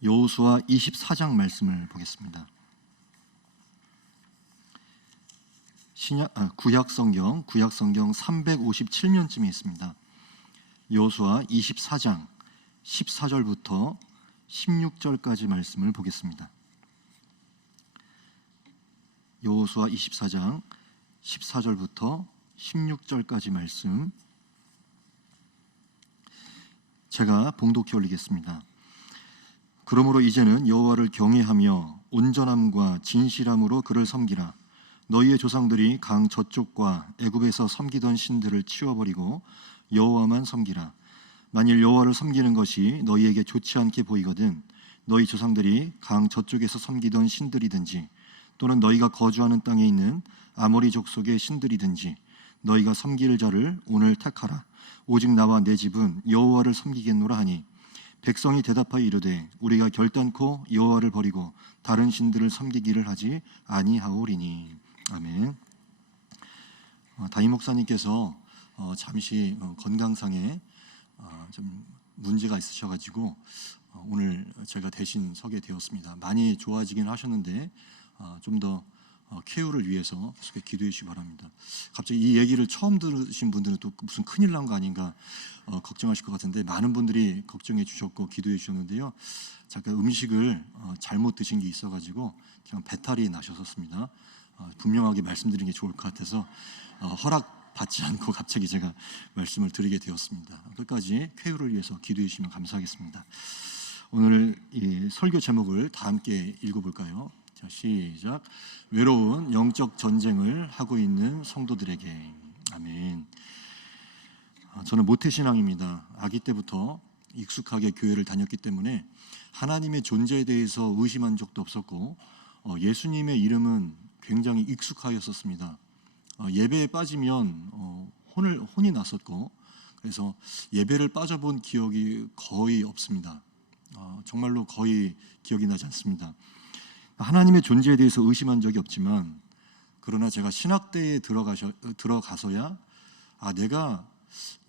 여호수아 24장 말씀을 보겠습니다. 구약 성경 357면쯤에 있습니다. 여호수아 24장 14절부터 16절까지 말씀을 보겠습니다. 여호수아 24장 14절부터 16절까지 말씀 제가 봉독해 올리겠습니다. 그러므로 이제는 여호와를 경외하며 온전함과 진실함으로 그를 섬기라. 너희의 조상들이 강 저쪽과 애굽에서 섬기던 신들을 치워버리고 여호와만 섬기라. 만일 여호와를 섬기는 것이 너희에게 좋지 않게 보이거든 너희 조상들이 강 저쪽에서 섬기던 신들이든지 또는 너희가 거주하는 땅에 있는 아모리 족속의 신들이든지 너희가 섬길 자를 오늘 택하라. 오직 나와 내 집은 여호와를 섬기겠노라 하니 백성이 대답하여 이르되 우리가 결단코 여호와를 버리고 다른 신들을 섬기기를 하지 아니하오리니. 아멘. 담임 목사님께서 잠시 건강상에 좀 문제가 있으셔가지고 오늘 제가 대신 서게 되었습니다. 많이 좋아지긴 하셨는데 좀 더 쾌유를 위해서 계속 기도해 주시기 바랍니다. 갑자기 이 얘기를 처음 들으신 분들은 또 무슨 큰일 난 거 아닌가 걱정하실 것 같은데 많은 분들이 걱정해 주셨고 기도해 주셨는데요. 잠깐 음식을 잘못 드신 게 있어가지고 그냥 배탈이 나셨었습니다. 분명하게 말씀드리는 게 좋을 것 같아서 허락받지 않고 갑자기 제가 말씀을 드리게 되었습니다. 끝까지 쾌유를 위해서 기도해 주시면 감사하겠습니다. 오늘 이 설교 제목을 다 함께 읽어볼까요? 자, 시작. 외로운 영적 전쟁을 하고 있는 성도들에게. 아멘. 저는 모태신앙입니다. 아기 때부터 익숙하게 교회를 다녔기 때문에 하나님의 존재에 대해서 의심한 적도 없었고 예수님의 이름은 굉장히 익숙하였었습니다. 예배에 빠지면 혼이 났었고 그래서 예배를 빠져본 기억이 거의 없습니다. 정말로 거의 기억이 나지 않습니다. 하나님의 존재에 대해서 의심한 적이 없지만 그러나 제가 신학대에 들어가서야 내가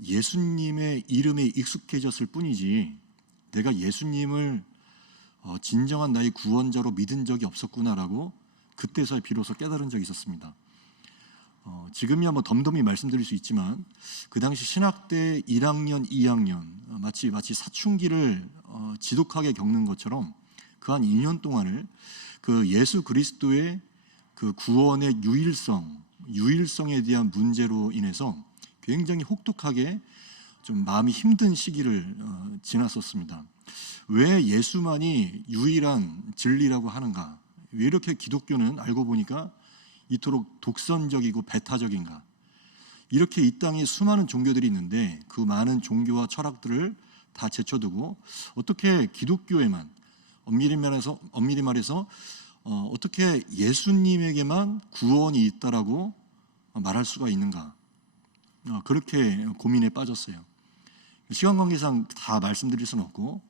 예수님의 이름에 익숙해졌을 뿐이지 내가 예수님을 진정한 나의 구원자로 믿은 적이 없었구나라고 그때서야 비로소 깨달은 적이 있었습니다. 지금이야 덤덤히 말씀드릴 수 있지만 그 당시 신학대 1학년, 2학년 마치 사춘기를 지독하게 겪는 것처럼 그 한 2년 동안을 그 예수 그리스도의 그 구원의 유일성에 대한 문제로 인해서 굉장히 혹독하게 좀 마음이 힘든 시기를 지났었습니다. 왜 예수만이 유일한 진리라고 하는가? 왜 이렇게 기독교는 알고 보니까 이토록 독선적이고 배타적인가? 이렇게 이 땅에 수많은 종교들이 있는데 그 많은 종교와 철학들을 다 제쳐두고 어떻게 기독교에만 엄밀히 말해서 어떻게 예수님에게만 구원이 있다라고 말할 수가 있는가? 그렇게 고민에 빠졌어요. 시간 관계상 다 말씀드릴 수는 없고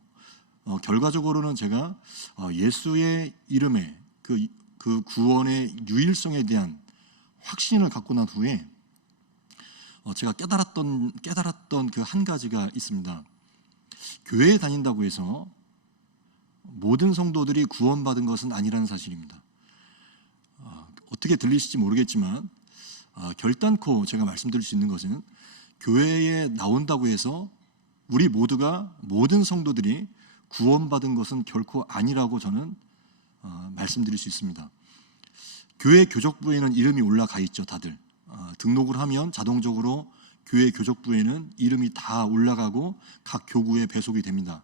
결과적으로는 제가 예수의 이름에 그 구원의 유일성에 대한 확신을 갖고 난 후에 제가 깨달았던 그 한 가지가 있습니다. 교회에 다닌다고 해서 모든 성도들이 구원받은 것은 아니라는 사실입니다. 어떻게 들리실지 모르겠지만 결단코 제가 말씀드릴 수 있는 것은 교회에 나온다고 해서 우리 모든 성도들이 구원받은 것은 결코 아니라고 저는 말씀드릴 수 있습니다. 교회 교적부에는 이름이 올라가 있죠. 다들 등록을 하면 자동적으로 교회 교적부에는 이름이 다 올라가고 각 교구에 배속이 됩니다.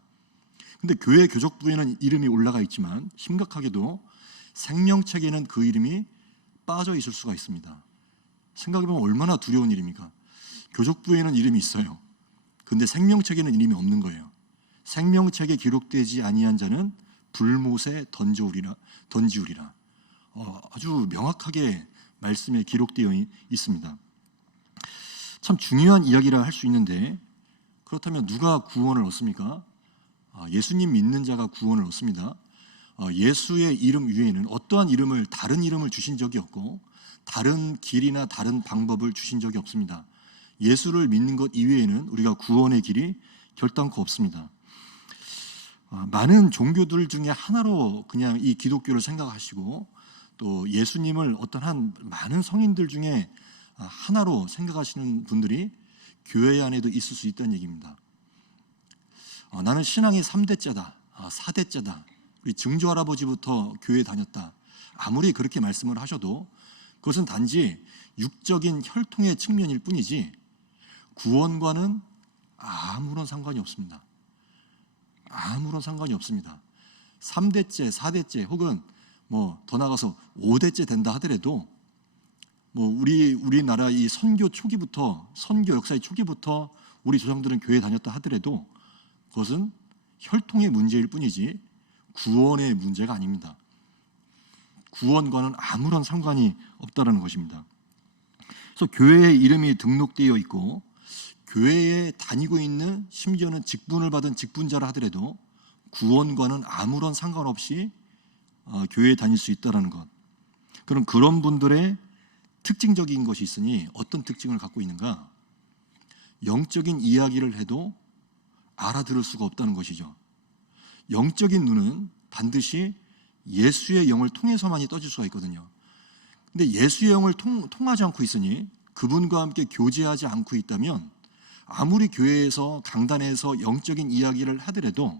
근데 교회 교적부에는 이름이 올라가 있지만 심각하게도 생명책에는 그 이름이 빠져 있을 수가 있습니다. 생각해보면 얼마나 두려운 일입니까? 교적부에는 이름이 있어요. 근데 생명책에는 이름이 없는 거예요. 생명책에 기록되지 아니한 자는 불못에 던지우리라. 아주 명확하게 말씀에 기록되어 있습니다. 참 중요한 이야기라 할 수 있는데 그렇다면 누가 구원을 얻습니까? 예수님 믿는 자가 구원을 얻습니다. 예수의 이름 위에는 어떠한 다른 이름을 주신 적이 없고 다른 길이나 다른 방법을 주신 적이 없습니다. 예수를 믿는 것 이외에는 우리가 구원의 길이 결단코 없습니다. 많은 종교들 중에 하나로 그냥 이 기독교를 생각하시고 또 예수님을 어떤 한 많은 성인들 중에 하나로 생각하시는 분들이 교회 안에도 있을 수 있다는 얘기입니다. 나는 신앙의 3대째다, 4대째다, 우리 증조 할아버지부터 교회 다녔다. 아무리 그렇게 말씀을 하셔도 그것은 단지 육적인 혈통의 측면일 뿐이지 구원과는 아무런 상관이 없습니다. 아무런 상관이 없습니다. 3대째, 4대째 혹은 더 나가서 5대째 된다 하더라도 우리나라 이 선교 초기부터, 선교 역사의 초기부터 우리 조상들은 교회 다녔다 하더라도 그것은 혈통의 문제일 뿐이지 구원의 문제가 아닙니다. 구원과는 아무런 상관이 없다는 것입니다. 그래서 교회의 이름이 등록되어 있고 교회에 다니고 있는, 심지어는 직분을 받은 직분자라 하더라도 구원과는 아무런 상관없이 교회에 다닐 수 있다는 것. 그런 분들의 특징적인 것이 있으니 어떤 특징을 갖고 있는가? 영적인 이야기를 해도 알아들을 수가 없다는 것이죠. 영적인 눈은 반드시 예수의 영을 통해서만이 떠질 수가 있거든요. 근데 예수의 영을 통하지 않고 있으니, 그분과 함께 교제하지 않고 있다면 아무리 교회에서 강단에서 영적인 이야기를 하더라도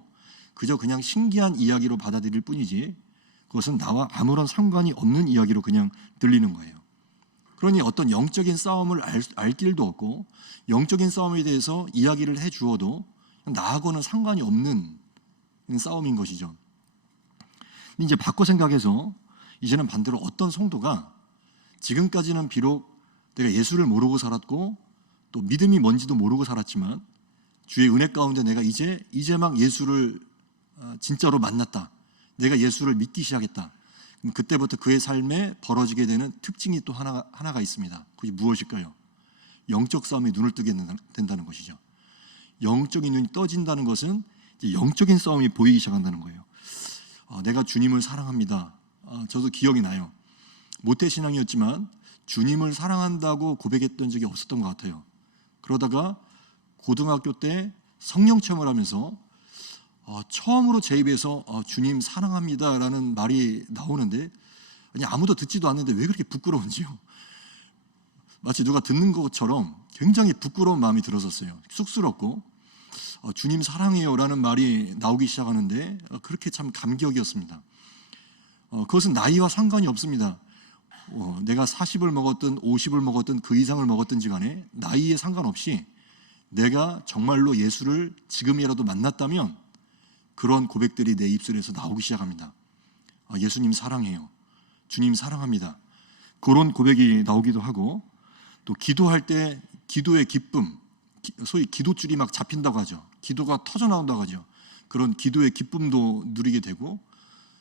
그저 그냥 신기한 이야기로 받아들일 뿐이지 그것은 나와 아무런 상관이 없는 이야기로 그냥 들리는 거예요. 그러니 어떤 영적인 싸움을 알 길도 없고 영적인 싸움에 대해서 이야기를 해 주어도 나하고는 상관이 없는 싸움인 것이죠. 이제 바꿔 생각해서 이제는 반대로 어떤 성도가 지금까지는 비록 내가 예수를 모르고 살았고 또 믿음이 뭔지도 모르고 살았지만 주의 은혜 가운데 내가 이제 막 예수를 진짜로 만났다, 내가 예수를 믿기 시작했다. 그럼 그때부터 그의 삶에 벌어지게 되는 특징이 또 하나가 있습니다. 그게 무엇일까요? 영적 싸움에 눈을 뜨게 된다는 것이죠. 영적인 눈이 떠진다는 것은 이제 영적인 싸움이 보이기 시작한다는 거예요. 내가 주님을 사랑합니다. 저도 기억이 나요. 모태신앙이었지만 주님을 사랑한다고 고백했던 적이 없었던 것 같아요. 그러다가 고등학교 때 성령 체험을 하면서 처음으로 제 입에서 주님 사랑합니다 라는 말이 나오는데 아무도 듣지도 않는데 왜 그렇게 부끄러운지요. 마치 누가 듣는 것처럼 굉장히 부끄러운 마음이 들었었어요. 쑥스럽고 주님 사랑해요 라는 말이 나오기 시작하는데 그렇게 참 감격이었습니다. 그것은 나이와 상관이 없습니다. 내가 40을 먹었든 50을 먹었든 그 이상을 먹었든지 간에 나이에 상관없이 내가 정말로 예수를 지금이라도 만났다면 그런 고백들이 내 입술에서 나오기 시작합니다. 예수님 사랑해요, 주님 사랑합니다, 그런 고백이 나오기도 하고, 또 기도할 때 기도의 기쁨, 소위 기도줄이 막 잡힌다고 하죠. 기도가 터져 나온다고 하죠. 그런 기도의 기쁨도 누리게 되고,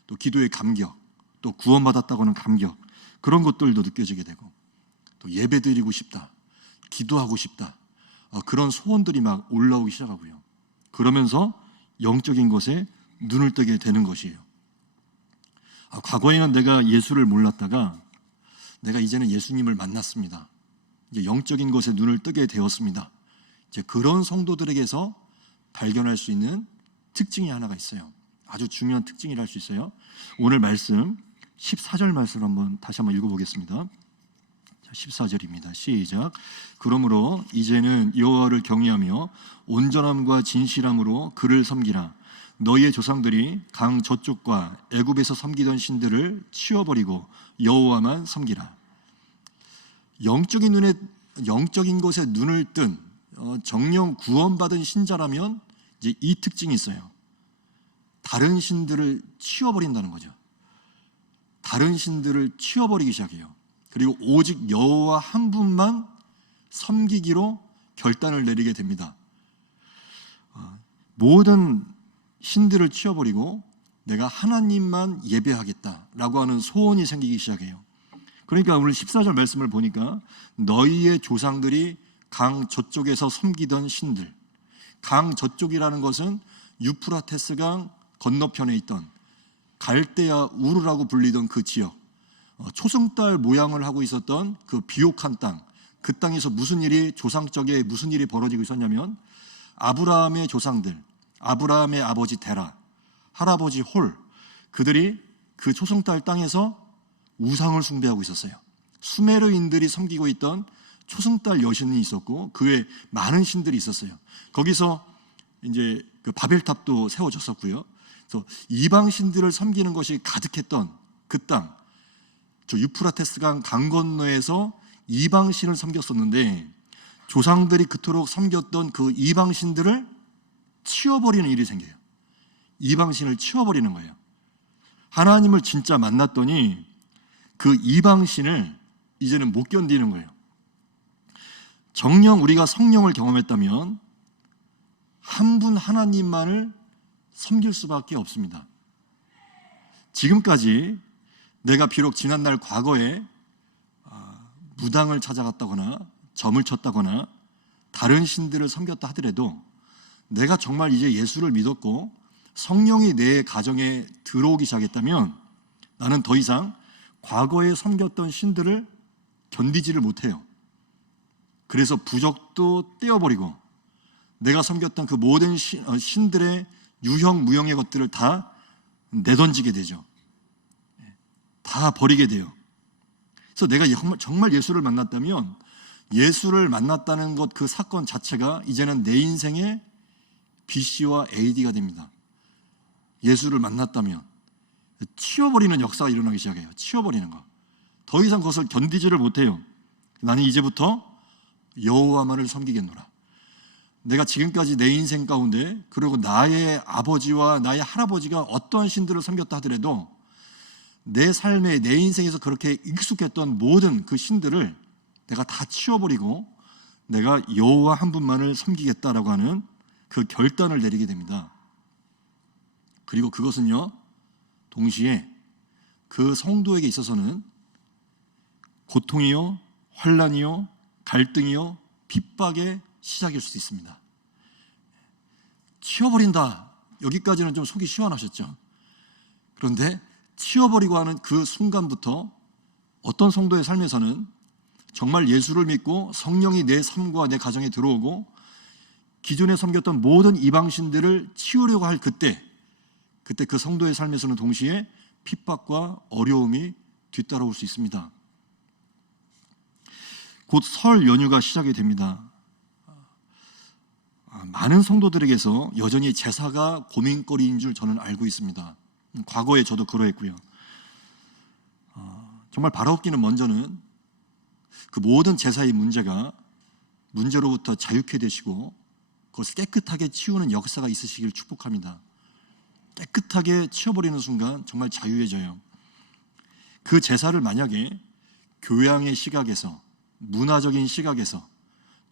또 기도의 감격, 또 구원받았다고 하는 감격, 그런 것들도 느껴지게 되고, 또 예배드리고 싶다, 기도하고 싶다, 그런 소원들이 막 올라오기 시작하고요. 그러면서 영적인 것에 눈을 뜨게 되는 것이에요. 과거에는 내가 예수를 몰랐다가 내가 이제는 예수님을 만났습니다. 이제 영적인 것에 눈을 뜨게 되었습니다. 이제 그런 성도들에게서 발견할 수 있는 특징이 하나가 있어요. 아주 중요한 특징이라 할 수 있어요. 오늘 말씀 14절 말씀을 다시 한번 읽어보겠습니다. 14절입니다. 시작. 그러므로 이제는 여호와를 경외하며 온전함과 진실함으로 그를 섬기라. 너희의 조상들이 강 저쪽과 애굽에서 섬기던 신들을 치워버리고 여호와만 섬기라. 영적인 것에 눈을 뜬 정령 구원받은 신자라면 이제 이 특징이 있어요. 다른 신들을 치워버린다는 거죠. 다른 신들을 치워버리기 시작해요. 그리고 오직 여호와 한 분만 섬기기로 결단을 내리게 됩니다. 모든 신들을 치워버리고 내가 하나님만 예배하겠다라고 하는 소원이 생기기 시작해요. 그러니까 오늘 14절 말씀을 보니까 너희의 조상들이 강 저쪽에서 섬기던 신들, 강 저쪽이라는 것은 유프라테스 강 건너편에 있던 갈대아 우르라고 불리던 그 지역, 초승달 모양을 하고 있었던 그 비옥한 땅, 그 땅에서 조상적에 무슨 일이 벌어지고 있었냐면 아브라함의 조상들, 아브라함의 아버지 데라, 할아버지 홀, 그들이 그 초승달 땅에서 우상을 숭배하고 있었어요. 수메르인들이 섬기고 있던 초승달 여신이 있었고 그 외에 많은 신들이 있었어요. 거기서 이제 그 바벨탑도 세워졌었고요. 그래서 이방 신들을 섬기는 것이 가득했던 그 땅, 저 유프라테스강 강 건너에서 이방 신을 섬겼었는데 조상들이 그토록 섬겼던 그 이방 신들을 치워버리는 일이 생겨요. 이방 신을 치워버리는 거예요. 하나님을 진짜 만났더니 그 이방 신을 이제는 못 견디는 거예요. 정녕 우리가 성령을 경험했다면 한 분 하나님만을 섬길 수밖에 없습니다. 지금까지 내가 비록 지난날 과거에 무당을 찾아갔다거나 점을 쳤다거나 다른 신들을 섬겼다 하더라도 내가 정말 이제 예수를 믿었고 성령이 내 가정에 들어오기 시작했다면 나는 더 이상 과거에 섬겼던 신들을 견디지를 못해요. 그래서 부적도 떼어버리고 내가 섬겼던 그 모든 신들의 유형 무형의 것들을 다 내던지게 되죠. 다 버리게 돼요. 그래서 내가 정말 예수를 만났다면 예수를 만났다는 것 그 사건 자체가 이제는 내 인생의 BC와 AD가 됩니다. 예수를 만났다면 치워버리는 역사가 일어나기 시작해요. 치워버리는 거. 더 이상 그것을 견디지를 못해요. 나는 이제부터 여호와만을 섬기겠노라. 내가 지금까지 내 인생 가운데 그리고 나의 아버지와 나의 할아버지가 어떠한 신들을 섬겼다 하더라도 내 삶에 내 인생에서 그렇게 익숙했던 모든 그 신들을 내가 다 치워버리고 내가 여호와 한 분만을 섬기겠다라고 하는 그 결단을 내리게 됩니다. 그리고 그것은요 동시에 그 성도에게 있어서는 고통이요 환난이요 갈등이요 핍박의 시작일 수도 있습니다. 치워버린다. 여기까지는 좀 속이 시원하셨죠? 그런데 치워버리고 하는 그 순간부터 어떤 성도의 삶에서는 정말 예수를 믿고 성령이 내 삶과 내 가정에 들어오고 기존에 섬겼던 모든 이방신들을 치우려고 할 그때 그 성도의 삶에서는 동시에 핍박과 어려움이 뒤따라올 수 있습니다. 곧 설 연휴가 시작이 됩니다. 많은 성도들에게서 여전히 제사가 고민거리인 줄 저는 알고 있습니다. 과거에 저도 그러했고요. 정말 바라옵기는 먼저는 그 모든 제사의 문제로부터 자유케 되시고 그것을 깨끗하게 치우는 역사가 있으시길 축복합니다. 깨끗하게 치워버리는 순간 정말 자유해져요. 그 제사를 만약에 교양의 시각에서, 문화적인 시각에서,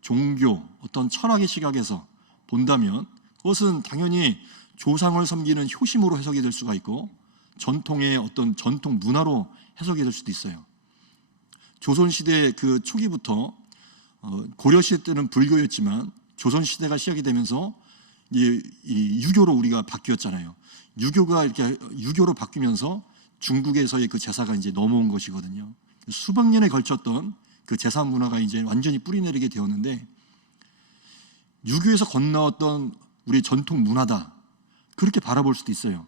종교, 어떤 철학의 시각에서 본다면 그것은 당연히 조상을 섬기는 효심으로 해석이 될 수가 있고 전통의 어떤 전통 문화로 해석이 될 수도 있어요. 조선시대 그 초기부터 고려시대 때는 불교였지만 조선시대가 시작이 되면서 이 유교로 우리가 바뀌었잖아요. 유교가 이렇게 유교로 바뀌면서 중국에서의 그 제사가 이제 넘어온 것이거든요. 수백 년에 걸쳤던 그 제사 문화가 이제 완전히 뿌리내리게 되었는데 유교에서 건너왔던 우리 전통 문화다. 그렇게 바라볼 수도 있어요.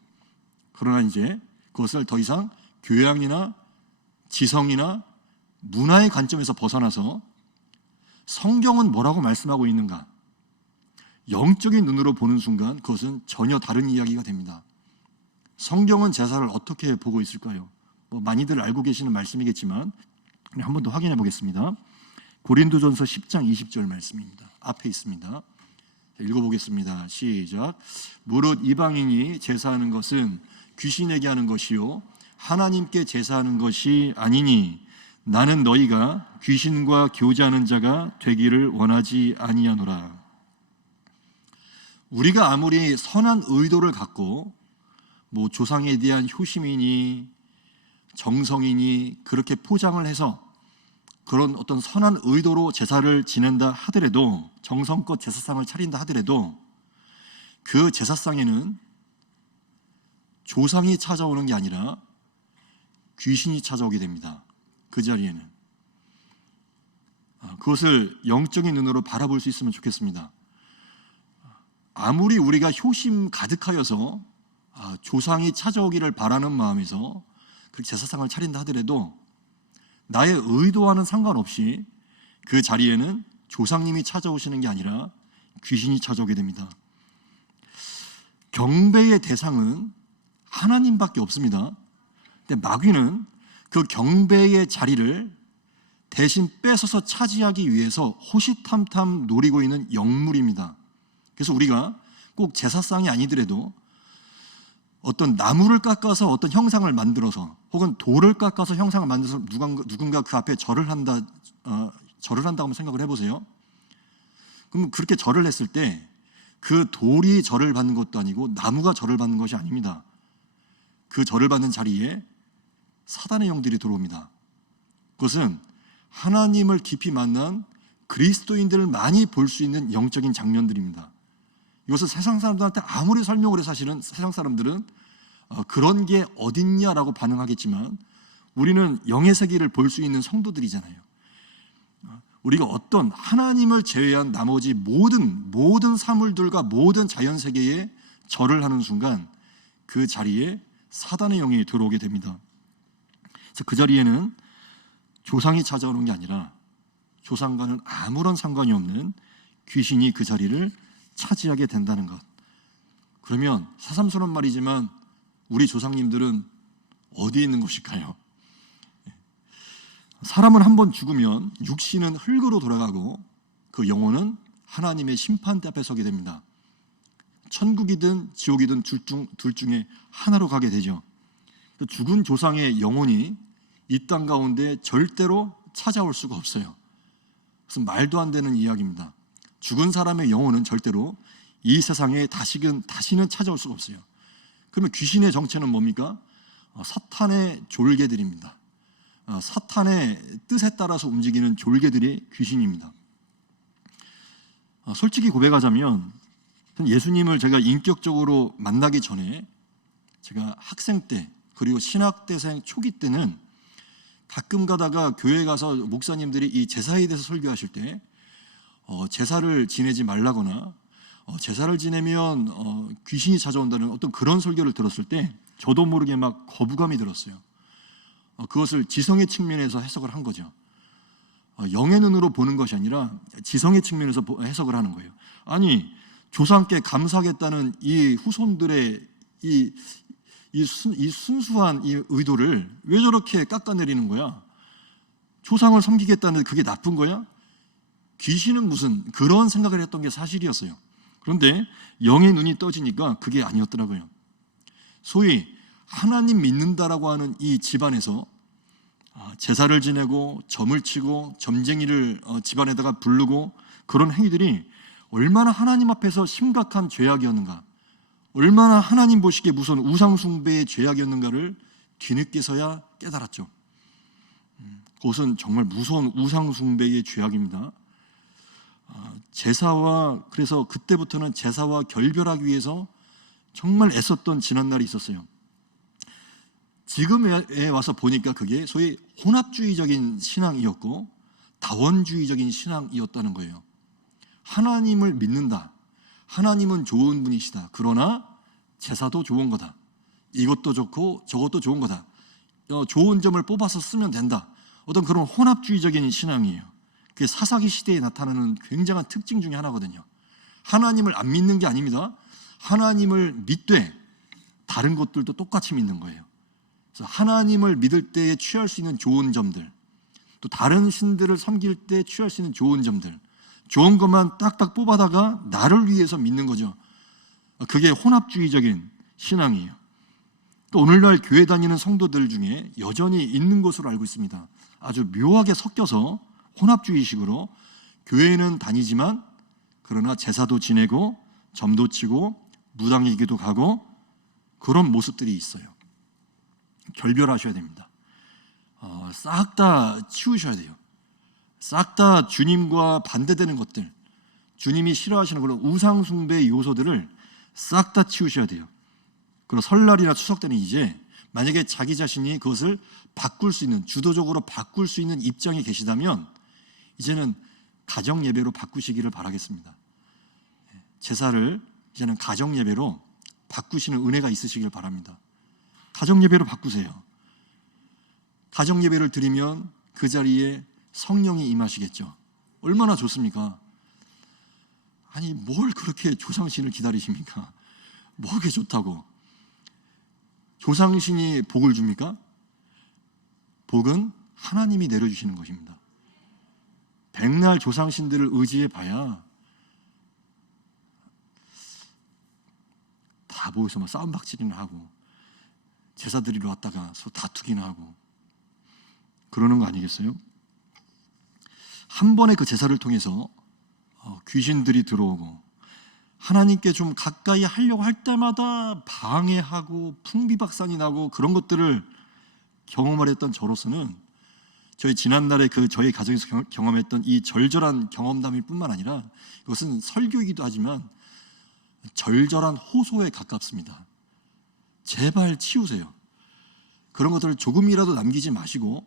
그러나 이제 그것을 더 이상 교양이나 지성이나 문화의 관점에서 벗어나서 성경은 뭐라고 말씀하고 있는가? 영적인 눈으로 보는 순간 그것은 전혀 다른 이야기가 됩니다. 성경은 제사를 어떻게 보고 있을까요? 많이들 알고 계시는 말씀이겠지만 한 번 더 확인해 보겠습니다. 고린도전서 10장 20절 말씀입니다. 앞에 있습니다. 읽어보겠습니다. 시작. 무릇 이방인이 제사하는 것은 귀신에게 하는 것이요 하나님께 제사하는 것이 아니니 나는 너희가 귀신과 교제하는 자가 되기를 원하지 아니하노라. 우리가 아무리 선한 의도를 갖고 조상에 대한 효심이니 정성이니 그렇게 포장을 해서 그런 어떤 선한 의도로 제사를 지낸다 하더라도 정성껏 제사상을 차린다 하더라도 그 제사상에는 조상이 찾아오는 게 아니라 귀신이 찾아오게 됩니다. 그 자리에는 그것을 영적인 눈으로 바라볼 수 있으면 좋겠습니다. 아무리 우리가 효심 가득하여서 조상이 찾아오기를 바라는 마음에서 그렇게 제사상을 차린다 하더라도 나의 의도와는 상관없이 그 자리에는 조상님이 찾아오시는 게 아니라 귀신이 찾아오게 됩니다. 경배의 대상은 하나님밖에 없습니다. 근데 마귀는 그 경배의 자리를 대신 뺏어서 차지하기 위해서 호시탐탐 노리고 있는 영물입니다. 그래서 우리가 꼭 제사상이 아니더라도 어떤 나무를 깎아서 어떤 형상을 만들어서 혹은 돌을 깎아서 형상을 만들어서 누군가 그 앞에 절을 한다고 한번 생각을 해보세요. 그럼 그렇게 절을 했을 때 그 돌이 절을 받는 것도 아니고 나무가 절을 받는 것이 아닙니다. 그 절을 받는 자리에 사단의 영들이 들어옵니다. 그것은 하나님을 깊이 만난 그리스도인들을 많이 볼 수 있는 영적인 장면들입니다. 이것을 세상 사람들한테 아무리 설명을 해서 사실은 세상 사람들은 그런 게 어딨냐라고 반응하겠지만 우리는 영의 세계를 볼 수 있는 성도들이잖아요. 우리가 어떤 하나님을 제외한 나머지 모든 사물들과 모든 자연 세계에 절을 하는 순간 그 자리에 사단의 영이 들어오게 됩니다. 그래서 그 자리에는 조상이 찾아오는 게 아니라 조상과는 아무런 상관이 없는 귀신이 그 자리를 차지하게 된다는 것. 그러면 새삼스러운 말이지만 우리 조상님들은 어디에 있는 것일까요? 사람은 한번 죽으면 육신은 흙으로 돌아가고 그 영혼은 하나님의 심판대 앞에 서게 됩니다. 천국이든 지옥이든 둘 중에 하나로 가게 되죠. 죽은 조상의 영혼이 이 땅 가운데 절대로 찾아올 수가 없어요. 무슨 말도 안 되는 이야기입니다. 죽은 사람의 영혼은 절대로 이 세상에 다시는 찾아올 수가 없어요. 그러면 귀신의 정체는 뭡니까? 사탄의 졸개들입니다. 사탄의 뜻에 따라서 움직이는 졸개들이 귀신입니다. 솔직히 고백하자면 예수님을 제가 인격적으로 만나기 전에 제가 학생 때 그리고 신학대생 초기 때는 가끔 가다가 교회 가서 목사님들이 이 제사에 대해서 설교하실 때 제사를 지내지 말라거나 제사를 지내면 귀신이 찾아온다는 어떤 그런 설교를 들었을 때 저도 모르게 막 거부감이 들었어요. 그것을 지성의 측면에서 해석을 한 거죠. 영의 눈으로 보는 것이 아니라 지성의 측면에서 해석을 하는 거예요. 아니 조상께 감사하겠다는 이 후손들의 이 순수한 이 의도를 왜 저렇게 깎아내리는 거야? 조상을 섬기겠다는 그게 나쁜 거야? 귀신은 무슨 그런 생각을 했던 게 사실이었어요. 그런데 영의 눈이 떠지니까 그게 아니었더라고요. 소위 하나님 믿는다라고 하는 이 집안에서 제사를 지내고 점을 치고 점쟁이를 집안에다가 부르고 그런 행위들이 얼마나 하나님 앞에서 심각한 죄악이었는가, 얼마나 하나님 보시기에 무서운 우상숭배의 죄악이었는가를 뒤늦게서야 깨달았죠. 그것은 정말 무서운 우상숭배의 죄악입니다. 그래서 그때부터는 제사와 결별하기 위해서 정말 애썼던 지난날이 있었어요. 지금에 와서 보니까 그게 소위 혼합주의적인 신앙이었고 다원주의적인 신앙이었다는 거예요. 하나님을 믿는다. 하나님은 좋은 분이시다. 그러나 제사도 좋은 거다. 이것도 좋고 저것도 좋은 거다. 좋은 점을 뽑아서 쓰면 된다. 어떤 그런 혼합주의적인 신앙이에요. 그게 사사기 시대에 나타나는 굉장한 특징 중에 하나거든요. 하나님을 안 믿는 게 아닙니다. 하나님을 믿되 다른 것들도 똑같이 믿는 거예요. 그래서 하나님을 믿을 때에 취할 수 있는 좋은 점들, 또 다른 신들을 섬길 때 취할 수 있는 좋은 점들, 좋은 것만 딱딱 뽑아다가 나를 위해서 믿는 거죠. 그게 혼합주의적인 신앙이에요. 또 오늘날 교회 다니는 성도들 중에 여전히 있는 것으로 알고 있습니다. 아주 묘하게 섞여서 혼합주의식으로 교회는 다니지만 그러나 제사도 지내고 점도 치고 무당에게도 가고 그런 모습들이 있어요. 결별하셔야 됩니다. 싹 다 치우셔야 돼요. 싹 다 주님과 반대되는 것들, 주님이 싫어하시는 그런 우상숭배의 요소들을 싹 다 치우셔야 돼요. 그리고 설날이나 추석 때는 이제 만약에 자기 자신이 그것을 바꿀 수 있는, 주도적으로 바꿀 수 있는 입장에 계시다면 이제는 가정 예배로 바꾸시기를 바라겠습니다. 제사를 이제는 가정 예배로 바꾸시는 은혜가 있으시길 바랍니다. 가정예배로 바꾸세요. 가정예배를 드리면 그 자리에 성령이 임하시겠죠. 얼마나 좋습니까? 아니 뭘 그렇게 조상신을 기다리십니까? 뭐게 좋다고. 조상신이 복을 줍니까? 복은 하나님이 내려주시는 것입니다. 백날 조상신들을 의지해 봐야 다 모여서 막 싸움박질이나 하고 제사 드리러 왔다가 서로 다투기나 하고 그러는 거 아니겠어요? 한 번의 그 제사를 통해서 귀신들이 들어오고 하나님께 좀 가까이 하려고 할 때마다 방해하고 풍비박산이 나고 그런 것들을 경험을 했던 저로서는 저희 지난날에 저희 가정에서 경험했던 이 절절한 경험담일 뿐만 아니라 이것은 설교이기도 하지만 절절한 호소에 가깝습니다. 제발 치우세요. 그런 것들을 조금이라도 남기지 마시고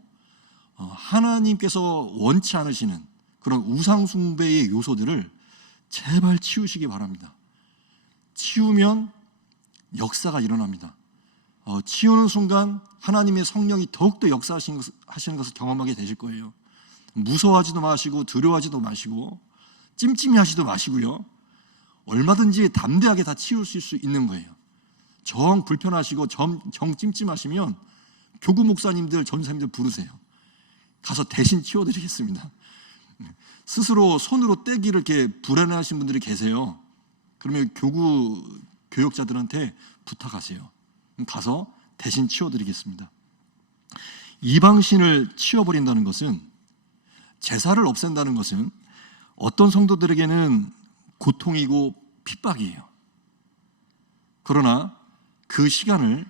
하나님께서 원치 않으시는 그런 우상숭배의 요소들을 제발 치우시기 바랍니다. 치우면 역사가 일어납니다. 치우는 순간 하나님의 성령이 더욱더 역사하시는 것을 경험하게 되실 거예요. 무서워하지도 마시고 두려워하지도 마시고 찜찜해하지도 마시고요. 얼마든지 담대하게 다 치우실 수 있는 거예요. 정 불편하시고 정 찜찜하시면 교구 목사님들, 전사님들 부르세요. 가서 대신 치워드리겠습니다. 스스로 손으로 떼기를 이렇게 불안해하신 분들이 계세요. 그러면 교구 교역자들한테 부탁하세요. 가서 대신 치워드리겠습니다. 이방신을 치워버린다는 것은, 제사를 없앤다는 것은 어떤 성도들에게는 고통이고 핍박이에요. 그러나 그 시간을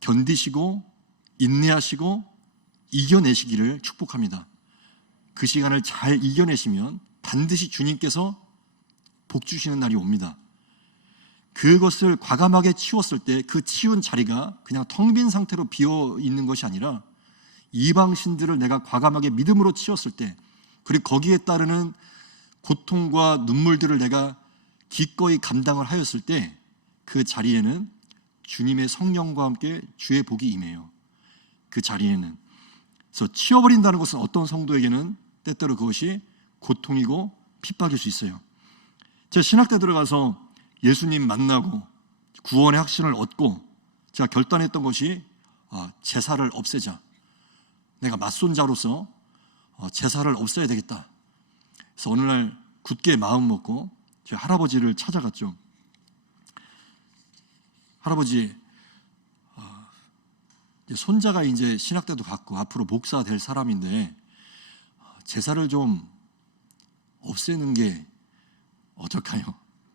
견디시고 인내하시고 이겨내시기를 축복합니다. 그 시간을 잘 이겨내시면 반드시 주님께서 복 주시는 날이 옵니다. 그것을 과감하게 치웠을 때 그 치운 자리가 그냥 텅 빈 상태로 비어 있는 것이 아니라 이방신들을 내가 과감하게 믿음으로 치웠을 때, 그리고 거기에 따르는 고통과 눈물들을 내가 기꺼이 감당을 하였을 때 그 자리에는 주님의 성령과 함께 주의 복이 임해요. 그 자리에는. 그래서 치워버린다는 것은 어떤 성도에게는 때때로 그것이 고통이고 핍박일 수 있어요. 제가 신학대 들어가서 예수님 만나고 구원의 확신을 얻고 제가 결단했던 것이 제사를 없애자. 내가 맞손자로서 제사를 없애야 되겠다. 그래서 어느 날 굳게 마음 먹고 저희 할아버지를 찾아갔죠. 할아버지, 손자가 이제 신학대도 갔고 앞으로 목사 될 사람인데 제사를 좀 없애는 게 어떨까요?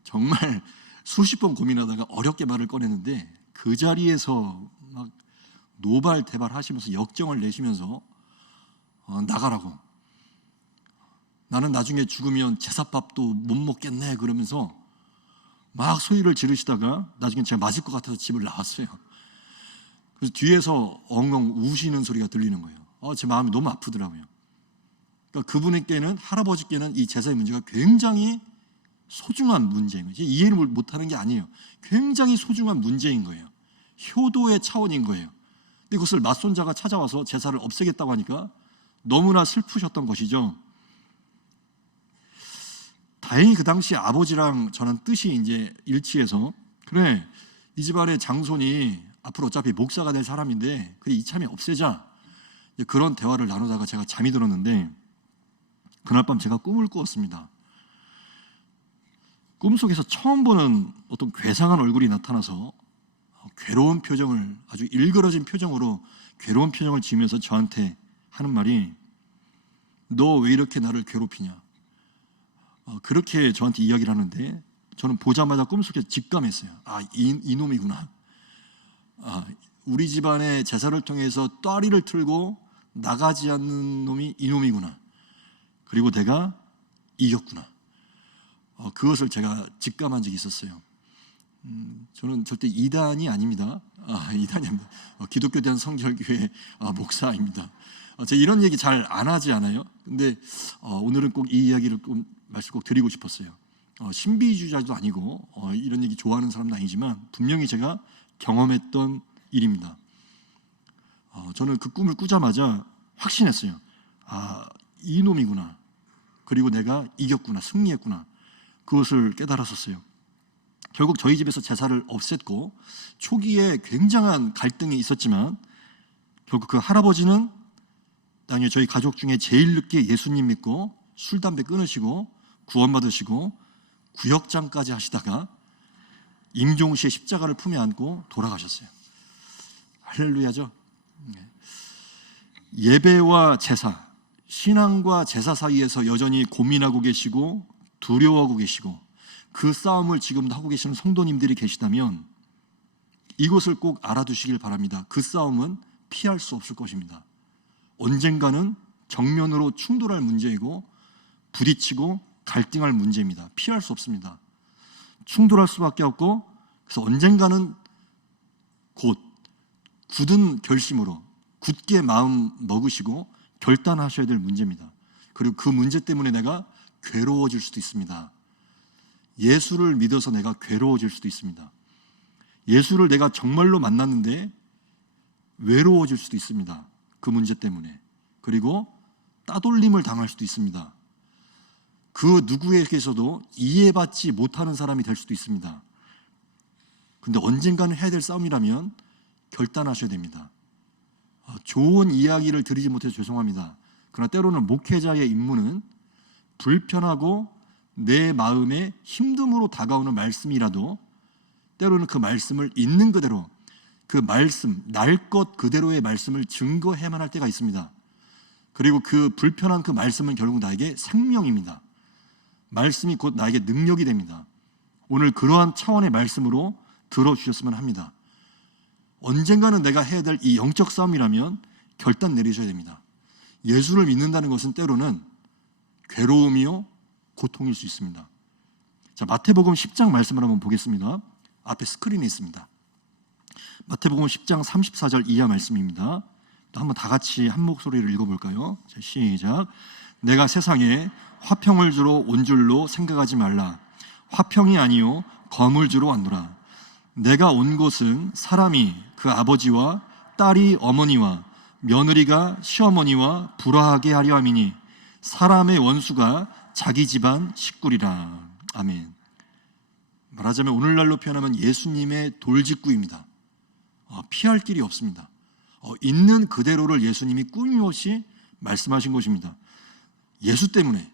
정말 수십 번 고민하다가 어렵게 말을 꺼냈는데 그 자리에서 막 노발대발 하시면서 역정을 내시면서 나가라고. 나는 나중에 죽으면 제사밥도 못 먹겠네 그러면서 막 소리를 지르시다가 나중에 제가 맞을 것 같아서 집을 나왔어요. 그래서 뒤에서 엉엉 우시는 소리가 들리는 거예요. 제 마음이 너무 아프더라고요. 그러니까 그분에게는, 할아버지께는 이 제사의 문제가 굉장히 소중한 문제인 거예요. 이해를 못하는 게 아니에요. 굉장히 소중한 문제인 거예요. 효도의 차원인 거예요. 근데 그것을 맞손자가 찾아와서 제사를 없애겠다고 하니까 너무나 슬프셨던 것이죠. 다행히 그 당시 아버지랑 저는 뜻이 이제 일치해서, 그래, 이 집안의 장손이 앞으로 어차피 목사가 될 사람인데 그래 이참에 없애자, 그런 대화를 나누다가 제가 잠이 들었는데 그날 밤 제가 꿈을 꾸었습니다. 꿈속에서 처음 보는 어떤 괴상한 얼굴이 나타나서 괴로운 표정을, 아주 일그러진 표정으로 괴로운 표정을 지으면서 저한테 하는 말이, 너 왜 이렇게 나를 괴롭히냐, 그렇게 저한테 이야기를 하는데 저는 보자마자 꿈속에 직감했어요. 이놈이구나. 우리 집안의 제사를 통해서 또아리를 틀고 나가지 않는 놈이 이놈이구나. 그리고 내가 이겼구나. 그것을 제가 직감한 적이 있었어요. 저는 절대 이단이 아닙니다. 이단이 아닙니다. 기독교 대한성결교회 목사입니다. 제가 이런 얘기 잘 안 하지 않아요. 근데 오늘은 꼭 이 이야기를 말씀 꼭 드리고 싶었어요. 신비주의자도 아니고 이런 얘기 좋아하는 사람도 아니지만 분명히 제가 경험했던 일입니다. 저는 그 꿈을 꾸자마자 확신했어요. 이놈이구나. 그리고 내가 이겼구나, 승리했구나. 그것을 깨달았었어요. 결국 저희 집에서 제사를 없앴고 초기에 굉장한 갈등이 있었지만 결국 그 할아버지는 당연히 저희 가족 중에 제일 늦게 예수님 믿고 술, 담배 끊으시고 구원받으시고 구역장까지 하시다가 임종시에 십자가를 품에 안고 돌아가셨어요. 할렐루야죠. 예배와 제사, 신앙과 제사 사이에서 여전히 고민하고 계시고 두려워하고 계시고 그 싸움을 지금도 하고 계시는 성도님들이 계시다면 이것을 꼭 알아두시길 바랍니다. 그 싸움은 피할 수 없을 것입니다. 언젠가는 정면으로 충돌할 문제이고 부딪히고 갈등할 문제입니다. 피할 수 없습니다. 충돌할 수밖에 없고 그래서 언젠가는 곧 굳은 결심으로 굳게 마음 먹으시고 결단하셔야 될 문제입니다. 그리고 그 문제 때문에 내가 괴로워질 수도 있습니다. 예수를 믿어서 내가 괴로워질 수도 있습니다. 예수를 내가 정말로 만났는데 외로워질 수도 있습니다. 그 문제 때문에. 그리고 따돌림을 당할 수도 있습니다. 그 누구에게서도 이해받지 못하는 사람이 될 수도 있습니다. 근데 언젠가는 해야 될 싸움이라면 결단하셔야 됩니다. 좋은 이야기를 드리지 못해서 죄송합니다. 그러나 때로는 목회자의 임무는 불편하고 내 마음에 힘듦으로 다가오는 말씀이라도 때로는 그 말씀을 있는 그대로 그 말씀, 날 것 그대로의 말씀을 증거해야만 할 때가 있습니다. 그리고 그 불편한 그 말씀은 결국 나에게 생명입니다. 말씀이 곧 나에게 능력이 됩니다. 오늘 그러한 차원의 말씀으로 들어주셨으면 합니다. 언젠가는 내가 해야 될 이 영적 싸움이라면 결단 내리셔야 됩니다. 예수를 믿는다는 것은 때로는 괴로움이요 고통일 수 있습니다. 자, 마태복음 10장 말씀을 한번 보겠습니다. 앞에 스크린에 있습니다. 마태복음 10장 34절 이하 말씀입니다. 또 한번 다 같이 한 목소리를 읽어볼까요? 자, 시작. 내가 세상에 화평을 주러 온 줄로 생각하지 말라. 화평이 아니요 검을 주러 왔노라. 내가 온 곳은 사람이 그 아버지와 딸이 어머니와 며느리가 시어머니와 불화하게 하려 함이니 사람의 원수가 자기 집안 식구리라. 아멘. 말하자면 오늘날로 표현하면 예수님의 돌직구입니다. 피할 길이 없습니다. 있는 그대로를 예수님이 꾸밈없이 말씀하신 것입니다. 예수 때문에,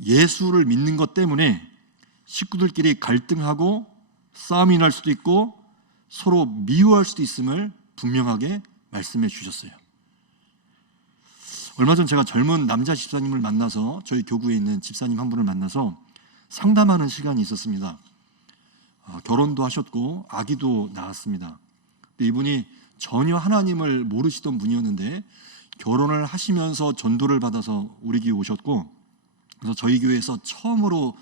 예수를 믿는 것 때문에 식구들끼리 갈등하고 싸움이 날 수도 있고 서로 미워할 수도 있음을 분명하게 말씀해 주셨어요. 얼마 전 제가 젊은 남자 집사님을 만나서 저희 교구에 있는 집사님 한 분을 만나서 상담하는 시간이 있었습니다. 결혼도 하셨고 아기도 낳았습니다. 근데 이분이 전혀 하나님을 모르시던 분이었는데 결혼을 하시면서 전도를 받아서 우리 교회 오셨고 그래서 저희 교회에서 처음으로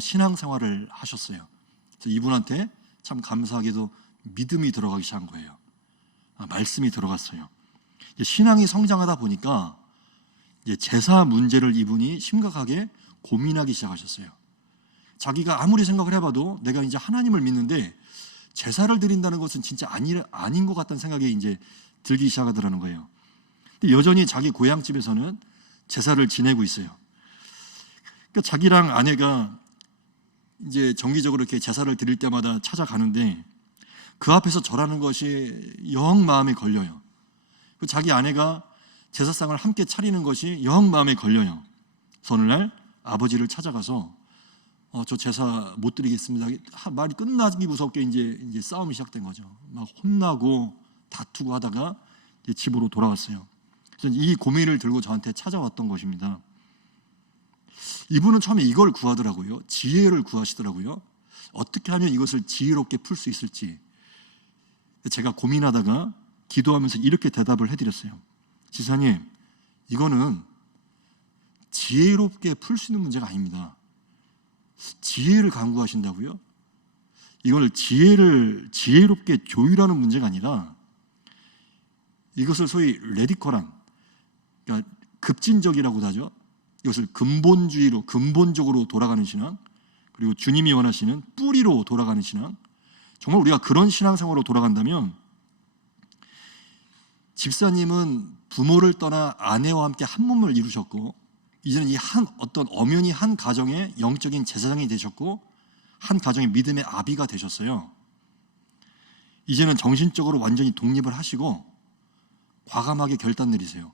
신앙생활을 하셨어요. 그래서 이분한테 참 감사하게도 믿음이 들어가기 시작한 거예요. 말씀이 들어갔어요. 신앙이 성장하다 보니까 제사 문제를 이분이 심각하게 고민하기 시작하셨어요. 자기가 아무리 생각을 해봐도 내가 이제 하나님을 믿는데 제사를 드린다는 것은 진짜 아닌 것 같다는 생각이 이제 들기 시작하더라는 거예요. 근데 여전히 자기 고향집에서는 제사를 지내고 있어요. 그러니까 자기랑 아내가 이제 정기적으로 이렇게 제사를 드릴 때마다 찾아가는데 그 앞에서 절하는 것이 영 마음에 걸려요. 자기 아내가 제사상을 함께 차리는 것이 영 마음에 걸려요. 그래서 어느 날 아버지를 찾아가서 저 제사 못 드리겠습니다. 말이 끝나기 무섭게 이제 싸움이 시작된 거죠. 막 혼나고 다투고 하다가 이제 집으로 돌아왔어요. 그래서 이 고민을 들고 저한테 찾아왔던 것입니다. 이분은 처음에 이걸 구하더라고요. 지혜를 구하시더라고요. 어떻게 하면 이것을 지혜롭게 풀 수 있을지. 제가 고민하다가 기도하면서 이렇게 대답을 해드렸어요. 지사님, 이거는 지혜롭게 풀 수 있는 문제가 아닙니다. 지혜를 강구하신다고요? 이걸 지혜롭게 조율하는 문제가 아니라 이것을 소위 레디컬한, 그러니까 급진적이라고도 하죠. 이것을 근본적으로 돌아가는 신앙, 그리고 주님이 원하시는 뿌리로 돌아가는 신앙, 정말 우리가 그런 신앙생활로 돌아간다면 집사님은 부모를 떠나 아내와 함께 한 몸을 이루셨고 이제는 이 어떤 엄연히 한 가정의 영적인 제사장이 되셨고 한 가정의 믿음의 아비가 되셨어요. 이제는 정신적으로 완전히 독립을 하시고 과감하게 결단 내리세요.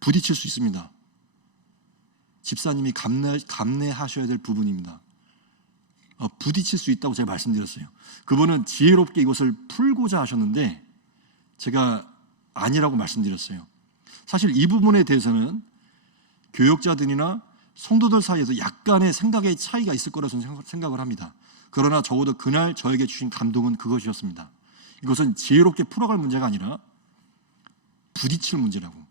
부딪힐 수 있습니다. 집사님이 감내하셔야 될 부분입니다. 부딪힐 수 있다고 제가 말씀드렸어요. 그분은 지혜롭게 이것을 풀고자 하셨는데 제가 아니라고 말씀드렸어요. 사실 이 부분에 대해서는 교역자들이나 성도들 사이에서 약간의 생각의 차이가 있을 거라고 저는 생각을 합니다. 그러나 적어도 그날 저에게 주신 감동은 그것이었습니다. 이것은 지혜롭게 풀어갈 문제가 아니라 부딪힐 문제라고.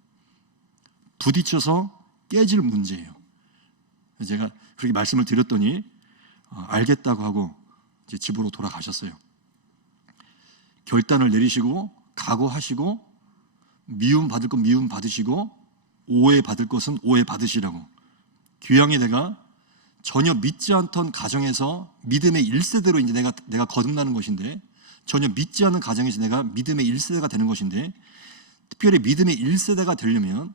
부딪혀서 깨질 문제예요. 제가 그렇게 말씀을 드렸더니 알겠다고 하고 이제 집으로 돌아가셨어요. 결단을 내리시고 각오하시고 미움 받을 건 미움 받으시고 오해 받을 것은 오해 받으시라고. 귀향의 내가 전혀 믿지 않던 가정에서 믿음의 1세대로 이제 내가 거듭나는 것인데, 전혀 믿지 않는 가정에서 내가 믿음의 1세대가 되는 것인데, 특별히 믿음의 1세대가 되려면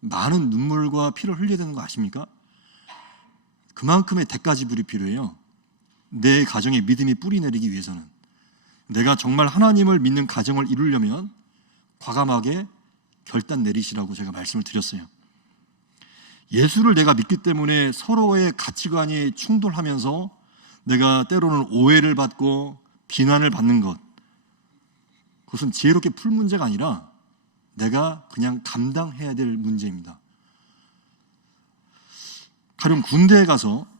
많은 눈물과 피를 흘려야 되는 거 아십니까? 그만큼의 대가 지불이 필요해요. 내 가정에 믿음이 뿌리 내리기 위해서는. 내가 정말 하나님을 믿는 가정을 이루려면 과감하게 결단 내리시라고 제가 말씀을 드렸어요. 예수를 내가 믿기 때문에 서로의 가치관이 충돌하면서 내가 때로는 오해를 받고 비난을 받는 것, 그것은 지혜롭게 풀 문제가 아니라 내가 그냥 감당해야 될 문제입니다. 가령 군대에 가서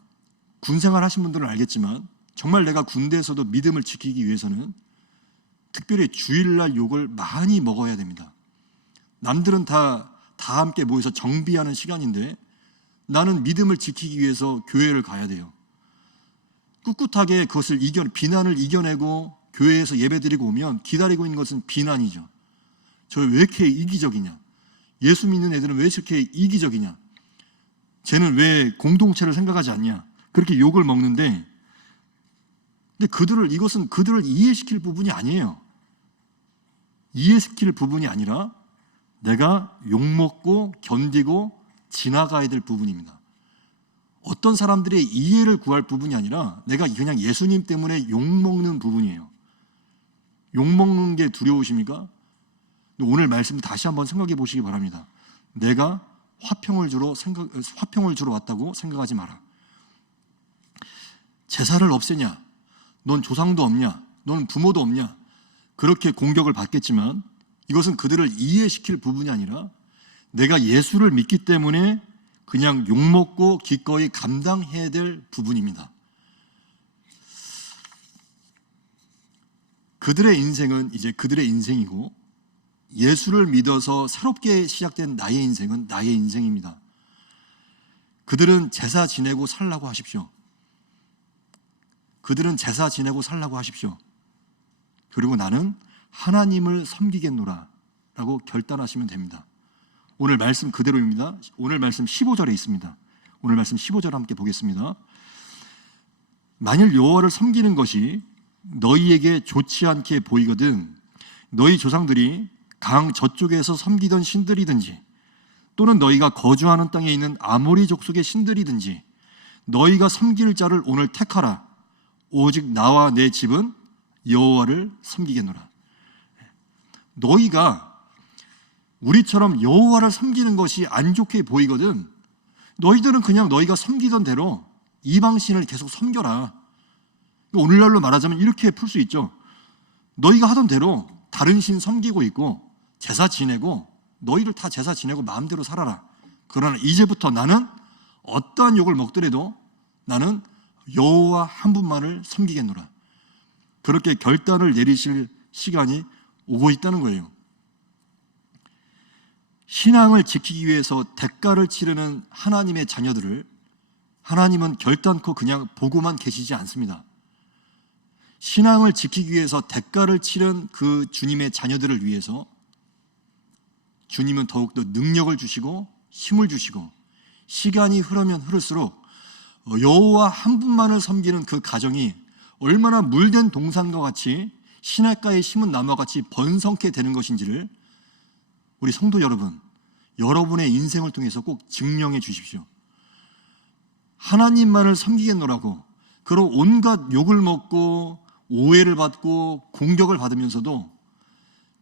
군생활 하신 분들은 알겠지만 정말 내가 군대에서도 믿음을 지키기 위해서는 특별히 주일날 욕을 많이 먹어야 됩니다. 남들은 다 함께 모여서 정비하는 시간인데 나는 믿음을 지키기 위해서 교회를 가야 돼요. 꿋꿋하게 그것을 비난을 이겨내고 교회에서 예배드리고 오면 기다리고 있는 것은 비난이죠. 저 왜 이렇게 이기적이냐? 예수 믿는 애들은 왜 이렇게 이기적이냐? 쟤는 왜 공동체를 생각하지 않냐? 그렇게 욕을 먹는데, 근데 이것은 그들을 이해시킬 부분이 아니에요. 이해시킬 부분이 아니라 내가 욕먹고 견디고 지나가야 될 부분입니다. 어떤 사람들의 이해를 구할 부분이 아니라 내가 그냥 예수님 때문에 욕먹는 부분이에요. 욕먹는 게 두려우십니까? 오늘 말씀 다시 한번 생각해 보시기 바랍니다. 내가 화평을 주러 왔다고 생각하지 마라. 제사를 없애냐? 넌 조상도 없냐? 넌 부모도 없냐? 그렇게 공격을 받겠지만 이것은 그들을 이해시킬 부분이 아니라 내가 예수를 믿기 때문에 그냥 욕먹고 기꺼이 감당해야 될 부분입니다. 그들의 인생은 이제 그들의 인생이고 예수를 믿어서 새롭게 시작된 나의 인생은 나의 인생입니다. 그들은 제사 지내고 살라고 하십시오. 그들은 제사 지내고 살라고 하십시오. 그리고 나는 하나님을 섬기겠노라 라고 결단하시면 됩니다. 오늘 말씀 그대로입니다. 오늘 말씀 15절에 있습니다. 오늘 말씀 15절 함께 보겠습니다. 만일 여호와를 섬기는 것이 너희에게 좋지 않게 보이거든 너희 조상들이 강 저쪽에서 섬기던 신들이든지 또는 너희가 거주하는 땅에 있는 아모리 족속의 신들이든지 너희가 섬길 자를 오늘 택하라. 오직 나와 내 집은 여호와를 섬기겠노라. 너희가 우리처럼 여호와를 섬기는 것이 안 좋게 보이거든 너희들은 그냥 너희가 섬기던 대로 이방신을 계속 섬겨라. 오늘날로 말하자면 이렇게 풀 수 있죠. 너희가 하던 대로 다른 신 섬기고 있고 제사 지내고 너희들 다 제사 지내고 마음대로 살아라. 그러나 이제부터 나는 어떠한 욕을 먹더라도 나는 여호와 한 분만을 섬기겠노라. 그렇게 결단을 내리실 시간이 오고 있다는 거예요. 신앙을 지키기 위해서 대가를 치르는 하나님의 자녀들을 하나님은 결단코 그냥 보고만 계시지 않습니다. 신앙을 지키기 위해서 대가를 치른 그 주님의 자녀들을 위해서 주님은 더욱더 능력을 주시고 힘을 주시고 시간이 흐르면 흐를수록 여호와 한 분만을 섬기는 그 가정이 얼마나 물된 동산과 같이 시냇가에 심은 나무와 같이 번성케 되는 것인지를 우리 성도 여러분, 여러분의 인생을 통해서 꼭 증명해 주십시오. 하나님만을 섬기겠노라고 그런 온갖 욕을 먹고 오해를 받고 공격을 받으면서도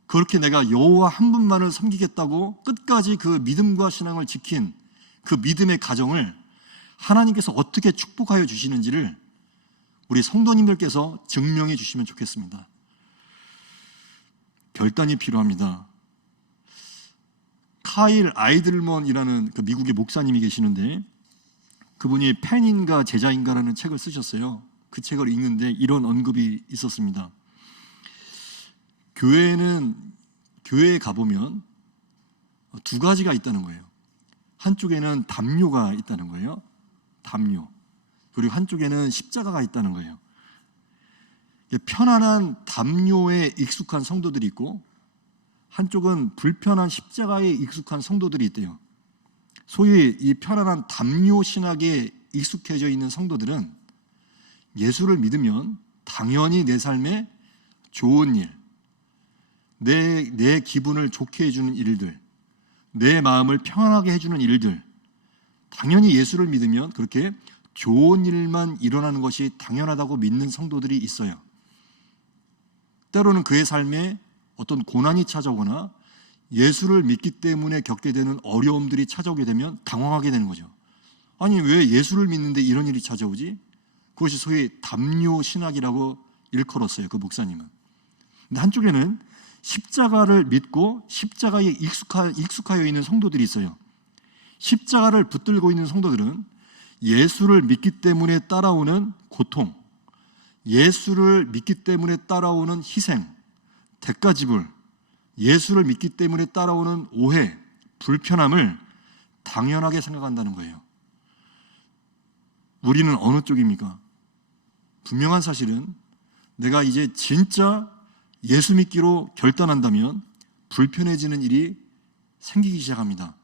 그렇게 내가 여호와 한 분만을 섬기겠다고 끝까지 그 믿음과 신앙을 지킨 그 믿음의 가정을 하나님께서 어떻게 축복하여 주시는지를 우리 성도님들께서 증명해 주시면 좋겠습니다. 결단이 필요합니다. 카일 아이들먼이라는 그 미국의 목사님이 계시는데 그분이 팬인가 제자인가라는 책을 쓰셨어요. 그 책을 읽는데 이런 언급이 있었습니다. 교회에 가보면 두 가지가 있다는 거예요. 한쪽에는 담요가 있다는 거예요. 담요. 그리고 한쪽에는 십자가가 있다는 거예요. 편안한 담요에 익숙한 성도들이 있고 한쪽은 불편한 십자가에 익숙한 성도들이 있대요. 소위 이 편안한 담요 신학에 익숙해져 있는 성도들은 예수를 믿으면 당연히 내 삶에 좋은 일, 내 기분을 좋게 해주는 일들, 내 마음을 평안하게 해주는 일들, 당연히 예수를 믿으면 그렇게 좋은 일만 일어나는 것이 당연하다고 믿는 성도들이 있어요. 때로는 그의 삶에 어떤 고난이 찾아오거나 예수를 믿기 때문에 겪게 되는 어려움들이 찾아오게 되면 당황하게 되는 거죠. 아니 왜 예수를 믿는데 이런 일이 찾아오지? 그것이 소위 담요 신학이라고 일컬었어요. 그 목사님은. 근데 한쪽에는 십자가를 믿고 십자가에 익숙하여 있는 성도들이 있어요. 십자가를 붙들고 있는 성도들은 예수를 믿기 때문에 따라오는 고통, 예수를 믿기 때문에 따라오는 희생, 대가지불, 예수를 믿기 때문에 따라오는 오해, 불편함을 당연하게 생각한다는 거예요. 우리는 어느 쪽입니까? 분명한 사실은 내가 이제 진짜 예수 믿기로 결단한다면 불편해지는 일이 생기기 시작합니다.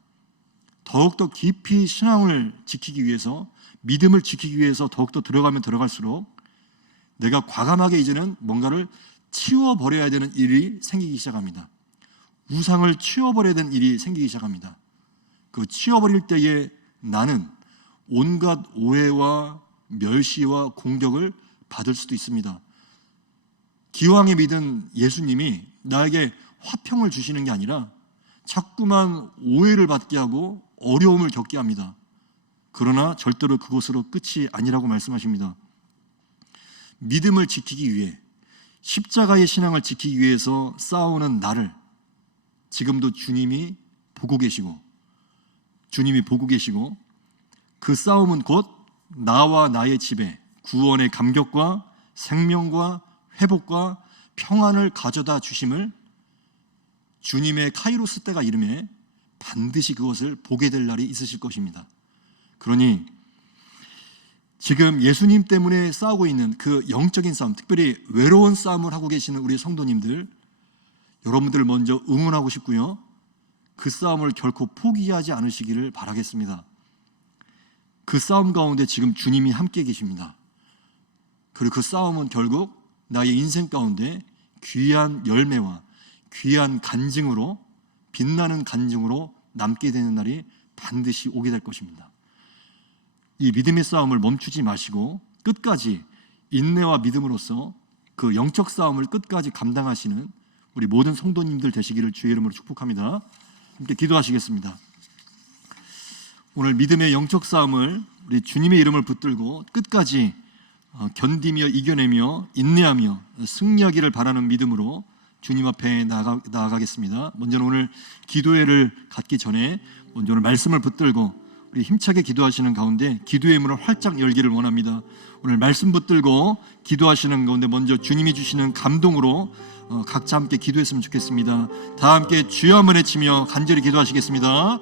더욱더 깊이 신앙을 지키기 위해서, 믿음을 지키기 위해서 더욱더 들어가면 들어갈수록 내가 과감하게 이제는 뭔가를 치워버려야 되는 일이 생기기 시작합니다. 우상을 치워버려야 되는 일이 생기기 시작합니다. 그 치워버릴 때에 나는 온갖 오해와 멸시와 공격을 받을 수도 있습니다. 기왕에 믿은 예수님이 나에게 화평을 주시는 게 아니라 자꾸만 오해를 받게 하고 어려움을 겪게 합니다. 그러나 절대로 그것으로 끝이 아니라고 말씀하십니다. 믿음을 지키기 위해, 십자가의 신앙을 지키기 위해서 싸우는 나를 지금도 주님이 보고 계시고 그 싸움은 곧 나와 나의 집에 구원의 감격과 생명과 회복과 평안을 가져다 주심을 주님의 카이로스 때가 이름에 반드시 그것을 보게 될 날이 있으실 것입니다. 그러니 지금 예수님 때문에 싸우고 있는 그 영적인 싸움, 특별히 외로운 싸움을 하고 계시는 우리 성도님들, 여러분들을 먼저 응원하고 싶고요. 그 싸움을 결코 포기하지 않으시기를 바라겠습니다. 그 싸움 가운데 지금 주님이 함께 계십니다. 그리고 그 싸움은 결국 나의 인생 가운데 귀한 열매와 귀한 간증으로, 빛나는 간증으로 남게 되는 날이 반드시 오게 될 것입니다. 이 믿음의 싸움을 멈추지 마시고 끝까지 인내와 믿음으로써 그 영적 싸움을 끝까지 감당하시는 우리 모든 성도님들 되시기를 주의 이름으로 축복합니다. 함께 기도하시겠습니다. 오늘 믿음의 영적 싸움을 우리 주님의 이름을 붙들고 끝까지 견디며 이겨내며 인내하며 승리하기를 바라는 믿음으로 주님 앞에 나아가겠습니다. 먼저는 오늘 기도회를 갖기 전에 먼저 오늘 말씀을 붙들고 우리 힘차게 기도하시는 가운데 기도의 문을 활짝 열기를 원합니다. 오늘 말씀 붙들고 기도하시는 가운데 먼저 주님이 주시는 감동으로 각자 함께 기도했으면 좋겠습니다. 다 함께 주여 한번 외치며 간절히 기도하시겠습니다.